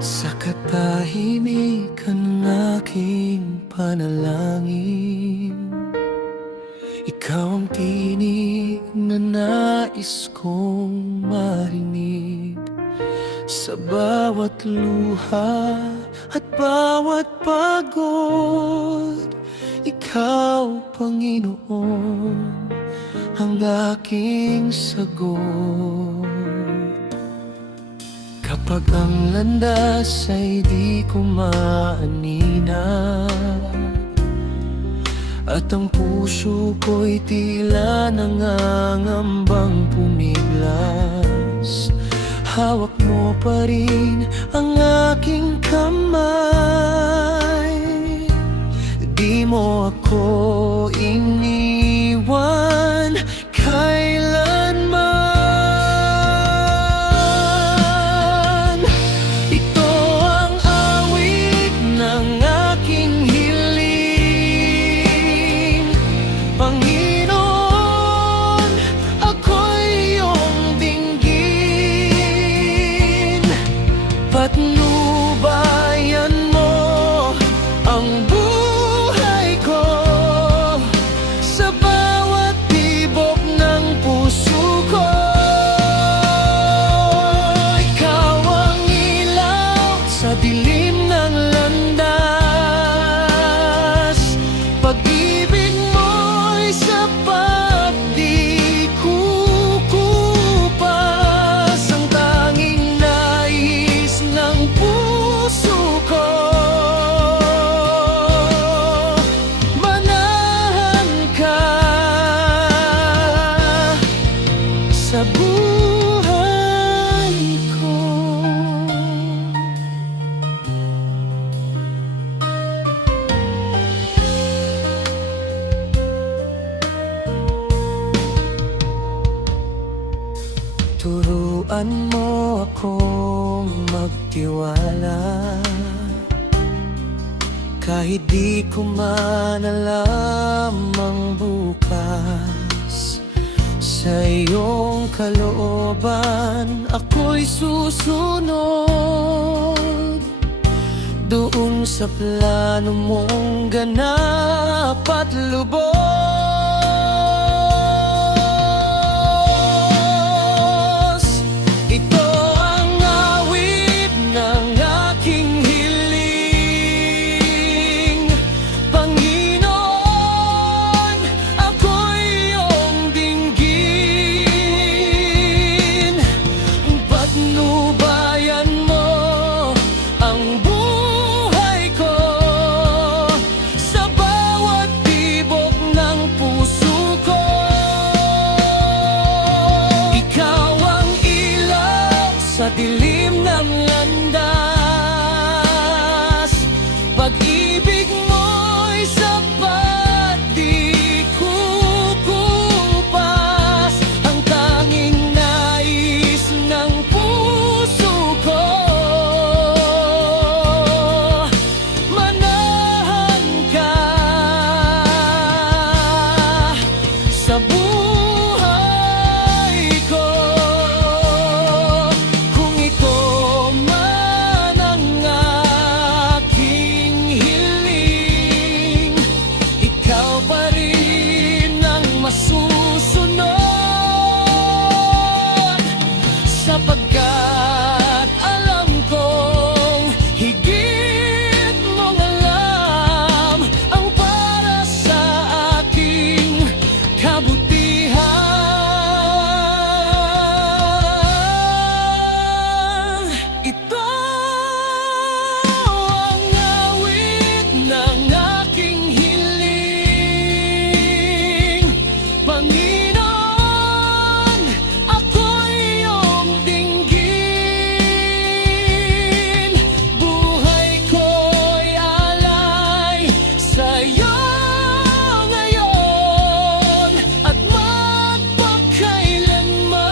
Sa katahimikan ng aking panalangin, ikaw ang tinig na nais kong marinig. Sa bawat luha at bawat pagod, ikaw, Panginoon, ang aking sagot. Kapag ang landas ay di ko maanina, at ang puso ko'y tila nangangambang pumiglas, hawak mo pa rin ang aking kamay. Di mo ako iniwan kailanman. Ito ang awit ng aking hiling, Panginoon, ako'y iyong dinggin. Patnubayan mo ang buhay ko sa bawat tibok ng puso ko. Ikaw ang ilaw sa dilim ng landas, pag-ibig mo'y sapat, di kukupas. Ang tanging nais ng puso ko, manahan ka sa buhay ko. Turuan mo akong magtiwala, kahit di ko man alam ang bukas. Sa iyong kalooban ako'y susunod, doon sa plano mong ganap at lubos. Ito ang awit ng aking hiling, Panginoon, ako'y iyong dinggin. Patnubayan mo ang buhay ko sa bawat tibok ng puso ko. Ikaw ang ilaw sa dilim ng landas, pag-ibig mo'y sapat, di kukupas. Ang tanging nais ng puso ko, manahan ka sa buhay ko. Kung ito man ang aking hiling, ikaw pa rin ang masusunod, sapagkat alam kong higit mong alam ang para sa aking kabutihan. Ito ang awit ng aking hiling, Panginoon, ako'y iyong dinggin. Buhay ko'y alay sa'yo ngayon at magpakailanman.